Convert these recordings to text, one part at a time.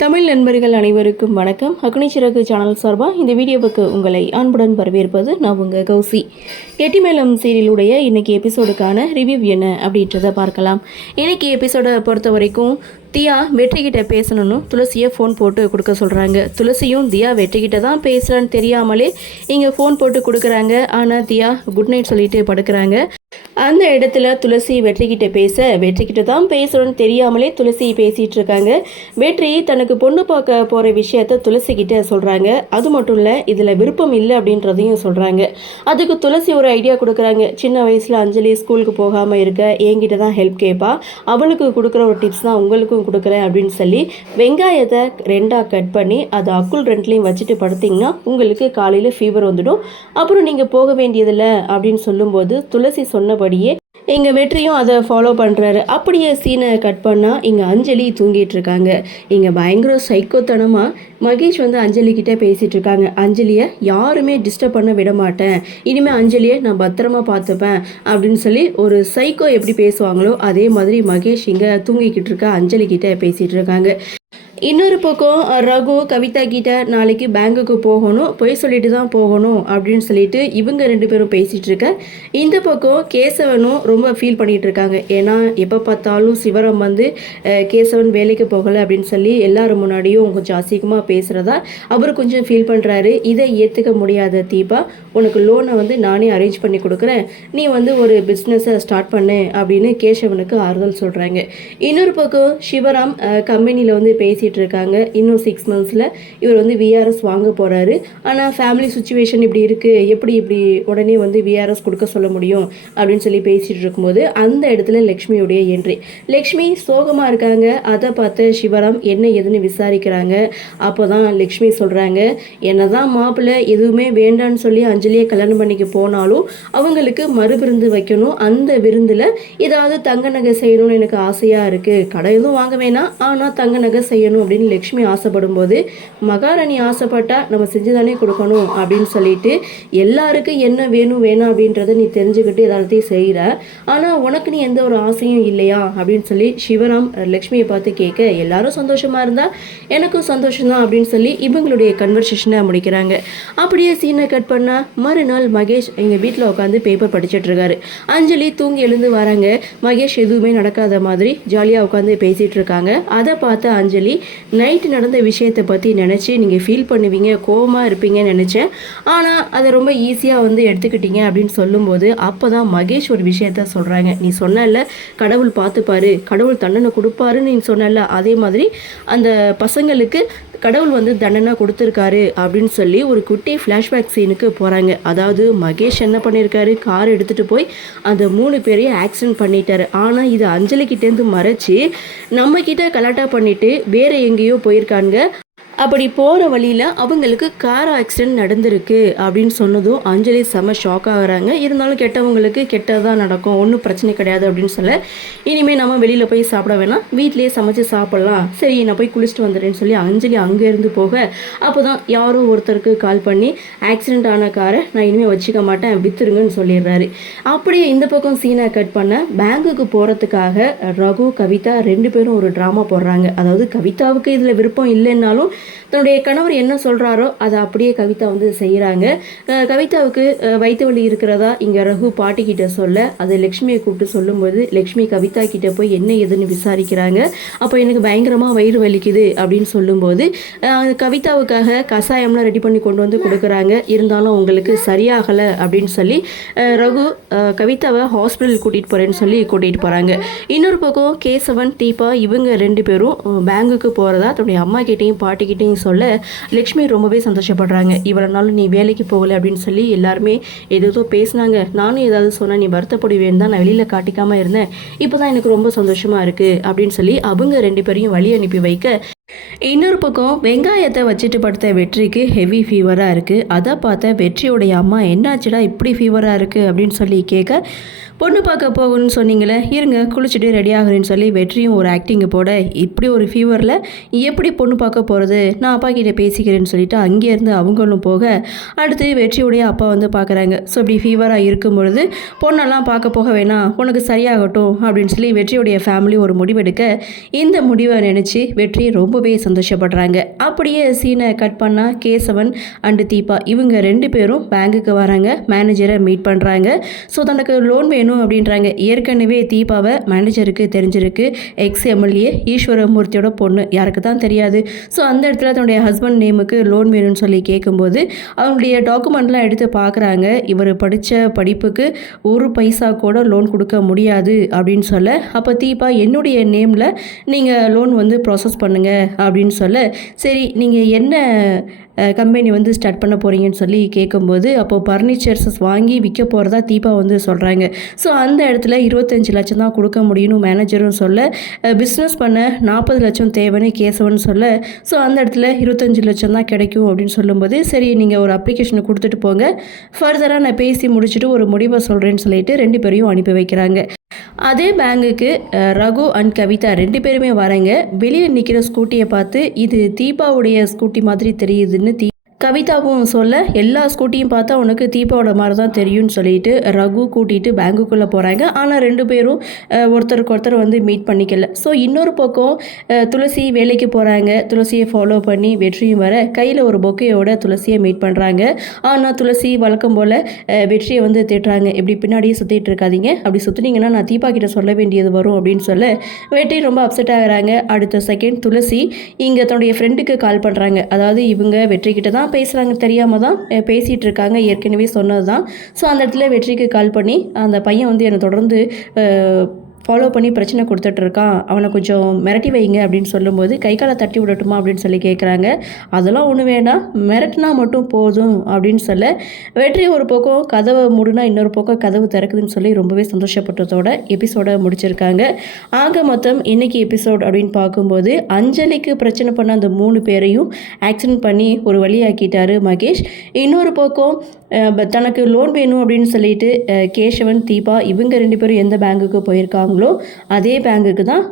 தமிழ் நண்பர்கள் அனைவருக்கும் வணக்கம். அக்னி சிறகு சேனல் சார்பாக இந்த வீடியோவுக்கு உங்களை அன்புடன் வரவேற்பது நான் உங்கள் கௌசி. கெட்டிமேளம் சீரியலுடைய இன்னைக்கு எபிசோடுக்கான ரிவ்யூ என்ன அப்படின்றத பார்க்கலாம். இன்னைக்கு எபிசோடை பொறுத்த வரைக்கும் தியா வெற்றிக்கிட்ட பேசணும்னு துளசியை ஃபோன் போட்டு கொடுக்க சொல்கிறாங்க. துளசியும் தியா வெற்றிக்கிட்ட தான் பேசுகிறான்னு தெரியாமலே இங்கே ஃபோன் போட்டு கொடுக்குறாங்க. ஆனால் தியா குட் நைட் சொல்லிட்டு படுக்கிறாங்க. அந்த இடத்துல துளசி வெற்றிக்கிட்ட பேச வெற்றிக்கிட்ட தான் பேசுகிறோன்னு தெரியாமலே துளசி பேசிகிட்டு இருக்காங்க. வெற்றி தனக்கு பொண்ணு பார்க்க போகிற விஷயத்த துளசி கிட்ட சொல்கிறாங்க. அது மட்டும் இல்லை, இதில் விருப்பம் இல்லை அப்படின்றதையும் சொல்கிறாங்க. அதுக்கு துளசி ஒரு ஐடியா கொடுக்குறாங்க. சின்ன வயசில் அஞ்சலி ஸ்கூலுக்கு போகாமல் இருக்க என்கிட்ட தான் ஹெல்ப் கேட்பா, அவளுக்கு கொடுக்குற ஒரு டிப்ஸ் தான் உங்களுக்கும் கொடுக்குறேன் அப்படின்னு சொல்லி வெங்காயத்தை 2ஆக கட் பண்ணி அதை அக்குள் 2லையும் வச்சுட்டு படுத்திங்கன்னா உங்களுக்கு காலையில் ஃபீவர் வந்துடும், அப்புறம் நீங்கள் போக வேண்டியதில்லை அப்படின்னு சொல்லும்போது துளசி சொன்னபடியே இங்கே வெற்றியும் அதை ஃபாலோ பண்ணுறாரு. அப்படியே சீனை கட் பண்ணால் இங்கே அஞ்சலி தூங்கிட்டு இருக்காங்க. இங்கே பயங்கர சைக்கோத்தனமாக மகேஷ் அஞ்சலி கிட்டே பேசிகிட்டு இருக்காங்க. அஞ்சலியை யாருமே டிஸ்டர்ப் பண்ண விட மாட்டேன், இனிமேல் அஞ்சலியை நான் பத்திரமா பார்த்துப்பேன் அப்படின்னு சொல்லி ஒரு சைக்கோ எப்படி பேசுவாங்களோ அதே மாதிரி மகேஷ் இங்கே தூங்கிக்கிட்டு இருக்க அஞ்சலி கிட்டே பேசிகிட்டு இருக்காங்க. இன்னொரு பக்கம் ரகு கவிதா கிட்ட நாளைக்கு பேங்குக்கு போகணும், பொய் சொல்லிட்டு தான் போகணும் அப்படின்னு சொல்லிட்டு இவங்க 2 பேரும் பேசிகிட்டு இருக்க. இந்த பக்கம் கேசவனும் ரொம்ப ஃபீல் பண்ணிகிட்டு இருக்காங்க. ஏன்னா எப்போ பார்த்தாலும் சிவரம் கேசவன் வேலைக்கு போகலை அப்படின்னு சொல்லி எல்லாரும் முன்னாடியும் கொஞ்சம் அசிங்கமாக பேசுகிறதா அவர் கொஞ்சம் ஃபீல் பண்ணுறாரு. இதை ஏற்றுக்க முடியாத தீபா, உனக்கு லோனை நானே அரேஞ்ச் பண்ணி கொடுக்குறேன், நீ ஒரு பிஸ்னஸை ஸ்டார்ட் பண்ணு அப்படின்னு கேசவனுக்கு ஆறுதல் சொல்கிறாங்க. இன்னொரு பக்கம் சிவராம் கம்பெனியில் பேசிட்டு இருக்காங்க. இன்னும் 6 monthsல இவர் விஆர்எஸ் வாங்க போறாரு. ஆனால் ஃபேமிலி சுச்சுவேஷன் இப்படி இருக்கு, எப்படி இப்படி உடனே விஆர்எஸ் கொடுக்க சொல்ல முடியும் அப்படின்னு சொல்லி பேசிட்டு இருக்கும்போது அந்த இடத்துல லக்ஷ்மியுடைய என்ட்ரி. லக்ஷ்மி சோகமா இருக்காங்க. அதை பார்த்து சிவராம் என்ன எதுன்னு விசாரிக்கிறாங்க. அப்போதான் லக்ஷ்மி சொல்றாங்க, என்னதான் மாப்பிள்ளை எதுவுமே வேண்டான்னு சொல்லி அஞ்சலியை கல்யாணம் பண்ணிக்க போனாலும் அவங்களுக்கு மறு விருந்து வைக்கணும், அந்த விருந்துல ஏதாவது தங்க நகை செய்யணும்னு எனக்கு ஆசையா இருக்கு, கடை எதுவும் வாங்க வேணாம் ஆனா தங்க நகை செய்யணும் அப்படின்னு லக்ஷ்மி ஆசைப்படும் போது மகாராணி ஆசைப்பட்டா நம்ம செஞ்சுதானே கொடுக்கணும் அப்படின்னு சொல்லிட்டு எல்லாருக்கும் என்ன வேணும் வேணாம் அப்படின்றத நீ தெரிஞ்சுக்கிட்டு எல்லாத்தையும் செய்கிற, ஆனால் உனக்கு நீ எந்த ஒரு ஆசையும் இல்லையா அப்படின்னு சொல்லி சிவராம் லக்ஷ்மியை பார்த்து கேட்க, எல்லாரும் சந்தோஷமா இருந்தா எனக்கும் சந்தோஷம்தான் அப்படின்னு சொல்லி இவங்களுடைய கன்வர்சேஷனை முடிக்கிறாங்க. அப்படியே சீனை கட் பண்ணா மறுநாள் மகேஷ் எங்கள் வீட்டில் உட்காந்து பேப்பர் படிச்சுட்டு இருக்காரு. அஞ்சலி தூங்கி எழுந்து வராங்க. மகேஷ் எதுவுமே நடக்காத மாதிரி ஜாலியாக உட்காந்து பேசிட்டு இருக்காங்க. அதை பார்த்து அஞ்சலி, நைட்டு நடந்த விஷயத்தை பற்றி நினச்சி நீங்கள் ஃபீல் பண்ணுவீங்க, கோபமாக இருப்பீங்கன்னு நினச்சேன், ஆனால் அதை ரொம்ப ஈஸியாக எடுத்துக்கிட்டீங்க அப்படின்னு சொல்லும்போது அப்போ தான் மகேஷ் ஒரு விஷயத்த சொல்கிறாங்க. நீ சொன்னல கடவுள் பார்த்துப்பாரு, கடவுள் தண்டனை கொடுப்பாருன்னு நீ சொன்னல, அதே மாதிரி அந்த பசங்களுக்கு கடவுள் தண்டனை கொடுத்துருக்காரு அப்படின்னு சொல்லி ஒரு குட்டி ஃப்ளாஷ்பேக் சீனுக்கு போகிறாங்க. அதாவது மகேஷ் என்ன பண்ணியிருக்காரு, கார் எடுத்துகிட்டு போய் அந்த 3 பேரையும் ஆக்சிடென்ட் பண்ணிட்டாரு. ஆனால் இது அஞ்சலி கிட்டேருந்து மறைச்சி நம்மக்கிட்ட கலாட்டா பண்ணிட்டு வேறு எங்கேயோ போயிருக்காங்க. அப்படி போகிற வழியில் அவங்களுக்கு கார் ஆக்சிடென்ட் நடந்திருக்கு அப்படின்னு சொன்னதும் அஞ்சலி செம ஷாக் ஆகுறாங்க. இருந்தாலும் கெட்டவங்களுக்கு கெட்டதான் நடக்கும், ஒன்றும் பிரச்சனை கிடையாது அப்படின்னு சொல்ல, இனிமேல் நம்ம வெளியில் போய் சாப்பிட வேணாம், வீட்டிலேயே சமைச்சு சாப்பிட்லாம், சரி நான் போய் குளிச்சுட்டு வந்துடுறேன்னு சொல்லி அஞ்சலி அங்கேருந்து போக அப்போ தான் யாரோ ஒருத்தருக்கு கால் பண்ணி ஆக்சிடென்ட் ஆன காரை நான் இனிமேல் வச்சுக்க மாட்டேன், வித்துருங்கன்னு சொல்லிடுறாரு. அப்படியே இந்த பக்கம் சீனை கட் பண்ண பேங்குக்கு போகிறதுக்காக ரகு கவிதா 2 பேரும் ஒரு ட்ராமா போடுறாங்க. அதாவது கவிதாவுக்கு இதில் விருப்பம் இல்லைன்னாலும் தன்னுடைய கணவர் என்ன சொல்கிறாரோ அதை அப்படியே கவிதா செய்கிறாங்க. கவிதாவுக்கு வயிற்று வலி இருக்கிறதா இங்கே ரகு பாட்டிக்கிட்ட சொல்ல, அதை லக்ஷ்மியை கூப்பிட்டு சொல்லும்போது லக்ஷ்மி கவிதா கிட்டே போய் என்ன ஏதுன்னு விசாரிக்கிறாங்க. அப்போ எனக்கு பயங்கரமாக வயிறு வலிக்குது அப்படின்னு சொல்லும்போது கவிதாவுக்காக கஷாயம்லாம் ரெடி பண்ணி கொண்டு கொடுக்குறாங்க. இருந்தாலும் உங்களுக்கு சரியாகலை அப்படின்னு சொல்லி ரகு கவிதாவை ஹாஸ்பிட்டல் கூட்டிகிட்டு போகிறேன்னு சொல்லி கூட்டிகிட்டு போகிறாங்க. இன்னொரு பக்கம் கேசவன் தீபா இவங்க 2 பேரும் பேங்குக்கு போகிறதா தன்னுடைய அம்மா கிட்டேயும் பாட்டிக்கிட்டையும் சொல்ல லக்ஷ்மி ரொம்பவே சந்தோஷப்படுறாங்க. இவ்வளவு நாள் நீ வேலைக்கு போகலை அப்படின்னு சொல்லி எல்லாருமே ஏதோ பேசினாங்க, நானும் ஏதாவது சொன்னால் நீ வருத்தப்படுவேன்னு தான் நான் வெளியில் காட்டிக்காமல் இருந்தேன், இப்போ தான் எனக்கு ரொம்ப சந்தோஷமாக இருக்குது அப்படின்னு சொல்லி அவங்க 2 பேரையும் வழி அனுப்பி வைக்க, இன்னொரு பக்கம் வெங்காயத்தை வச்சுட்டு படுத்த வெற்றிக்கு ஹெவி ஃபீவராக இருக்குது. அதை பார்த்த வெற்றியோடைய அம்மா, என்னாச்சுடா இப்படி ஃபீவராக இருக்குது அப்படின்னு சொல்லி கேட்க, பொண்ணு பார்க்க போகணும்னு சொன்னீங்களே, இருங்க குளிச்சுட்டு ரெடி ஆகுறேன்னு சொல்லி வெற்றியும் ஒரு ஆக்டிங்கை போட, இப்படி ஒரு ஃபீவரில் எப்படி பொண்ணு பார்க்க போகிறது, நான் அப்பா கிட்டே பேசிக்கிறேன்னு சொல்லிட்டு அங்கேருந்து அவங்களும் போக, அடுத்து வெற்றியுடைய அப்பா வந்து பார்க்குறாங்க. ஸோ இப்படி ஃபீவராக இருக்கும் பொழுது பொண்ணெல்லாம் பார்க்க போக வேணாம், உனக்கு சரியாகட்டும் அப்படின்னு சொல்லி வெற்றியுடைய ஃபேமிலி ஒரு முடிவெடுக்க, இந்த முடிவை நினச்சி வெற்றி ரொம்பவே சந்தோஷப்படுறாங்க. அப்படியே சீனை கட் பண்ணால் கேசவன் அண்டு தீபா இவங்க 2 பேரும் பேங்குக்கு வராங்க. மேனேஜரை மீட் பண்ணுறாங்க. ஸோ தனக்கு லோன் வேணும் அப்படின்றாங்க. ஏற்கனவே தீபாவை மேனேஜருக்கு தெரிஞ்சிருக்கு. எக்ஸ்-எம்எல்ஏ ஈஸ்வரமூர்த்தியோட பொண்ணு, யாருக்கு தான் தெரியாது. ஸோ அந்த இடத்துல தன்னுடைய ஹஸ்பண்ட் நேமுக்கு லோன் வேணும்னு சொல்லி கேட்கும்போது அவங்களுடைய டாக்குமெண்ட்லாம் எடுத்து பார்க்குறாங்க. இவர் படித்த படிப்புக்கு 1 பைசா கூட லோன் கொடுக்க முடியாது அப்படின்னு சொல்ல, அப்போ தீபா என்னுடைய நேமில் நீங்கள் லோன் வந்து ப்ராசஸ் பண்ணுங்கள் அப்படின்னு சொல்ல, சரி நீங்கள் என்ன கம்பெனி வந்து ஸ்டார்ட் பண்ண போகிறீங்கன்னு சொல்லி கேட்கும்போது, அப்போது ஃபர்னிச்சர்ஸஸ் வாங்கி விற்க போகிறதா தீபா வந்து சொல்கிறாங்க. ஸோ அந்த இடத்துல 25 லட்சம் தான் கொடுக்க முடியும்னு மேனேஜரும் சொல்ல, பிஸ்னஸ் பண்ண 40 லட்சம் தேவைன்னு கேசவன் சொல்ல, ஸோ அந்த இடத்துல 25 லட்சம் தான் கிடைக்கும் அப்படின்னு சொல்லும்போது, சரி நீங்கள் ஒரு அப்ளிகேஷனை கொடுத்துட்டு போங்க, ஃபர்தராக நான் பேசி முடிச்சுட்டு ஒரு முடிவை சொல்கிறேன்னு சொல்லிட்டு 2 பேரையும் அனுப்பி வைக்கிறாங்க. அதே பேங்குக்கு ரகு அண்ட் கவிதா 2 பேருமே வராங்க. வெளியில் நிற்கிற ஸ்கூட்டியை பார்த்து இது தீபாவுடைய ஸ்கூட்டி மாதிரி தெரியுதுன்னு கவிதாவும் சொல்ல, எல்லா ஸ்கூட்டியும் பார்த்தா உனக்கு தீபாவோட மாதிரி தான் தெரியும்னு சொல்லிட்டு ரகு கூட்டிகிட்டு பேங்குக்குள்ளே போகிறாங்க. ஆனால் 2 பேரும் ஒருத்தருக்கு ஒருத்தர் வந்து மீட் பண்ணிக்கல. ஸோ இன்னொரு பக்கம் துளசி வேலைக்கு போகிறாங்க. துளசியை ஃபாலோ பண்ணி வெற்றியும் வர, கையில் ஒரு பொக்கையோட துளசியை மீட் பண்ணுறாங்க. ஆனால் துளசி வழக்கம் போல் வெற்றியை வந்து திட்டுறாங்க. இப்படி பின்னாடியே சுற்றிட்டு இருக்காதீங்க, அப்படி சுற்றினீங்கன்னா நான் தீபா கிட்ட சொல்ல வேண்டியது வரும் அப்படின்னு சொல்ல, வெற்றி ரொம்ப அப்செட் ஆகிறாங்க. அடுத்த செகண்ட் துளசி இங்கே தன்னுடைய ஃப்ரெண்டுக்கு கால் பண்ணுறாங்க. அதாவது இவங்க வெற்றி கிட்ட தான் பேசுகிறாங்க, தெரியாமல் தான் பேசிகிட்டு இருக்காங்க, ஏற்கனவே சொன்னது தான். ஸோ அந்த இடத்துல வெற்றிக்கு கால் பண்ணி, அந்த பையன் வந்து என்னை தொடர்ந்து ஃபாலோ பண்ணி பிரச்சனை கொடுத்துட்ருக்கான், அவனை கொஞ்சம் மிரட்டி வைங்க அப்படின்னு சொல்லும்போது, கை காலை தட்டி விடட்டுமா அப்படின்னு சொல்லி கேட்குறாங்க. அதெல்லாம் ஒன்றும் வேண்டாம், மிரட்டினா மட்டும் போதும் அப்படின்னு சொல்ல, வெற்றி ஒரு பக்கம் கதவை மூடுனா இன்னொரு பக்கம் கதவு திறக்குதுன்னு சொல்லி ரொம்பவே சந்தோஷப்பட்டதோட எபிசோடை முடிச்சிருக்காங்க. ஆக மொத்தம் இன்றைக்கி எபிசோட் அப்படின்னு பார்க்கும்போது, அஞ்சலிக்கு பிரச்சனை பண்ண அந்த 3 பேரையும் ஆக்சிடென்ட் பண்ணி ஒரு வழியாக்கிட்டாரு மகேஷ். இன்னொரு பக்கம் தனக்கு லோன் வேணும் அப்படின்னு சொல்லிட்டு கேசவன் தீபா இவங்க 2 பேரும் எந்த பேங்குக்கு போயிருக்காங்களோ அதே பேங்குக்கு தான்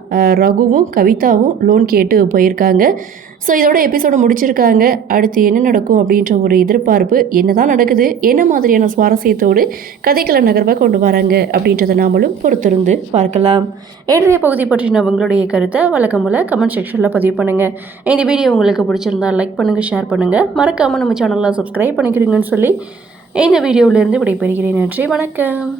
ரகுவும் கவிதாவும் லோன் கேட்டு போயிருக்காங்க. ஸோ இதோட எபிசோடு முடிச்சிருக்காங்க. அடுத்து என்ன நடக்கும் அப்படின்ற ஒரு எதிர்பார்ப்பு, என்ன தான் நடக்குது, என்ன மாதிரியான சுவாரஸ்யத்தோடு கதைக்கள நகர்வை கொண்டு வராங்க அப்படின்றத நாமளும் பொறுத்திருந்து பார்க்கலாம். இன்றைய பகுதி பற்றின உங்களுடைய கருத்தை வழக்கம்போல கமெண்ட் செக்ஷனில் பதிவு பண்ணுங்கள். இந்த வீடியோ உங்களுக்கு பிடிச்சிருந்தால் லைக் பண்ணுங்கள், ஷேர் பண்ணுங்கள், மறக்காமல் நம்ம சேனலில் சப்ஸ்கிரைப் பண்ணிக்கிறீங்கன்னு சொல்லி இந்த வீடியோவிலேருந்து விடைபெறுகிறேன். நன்றி, வணக்கம்.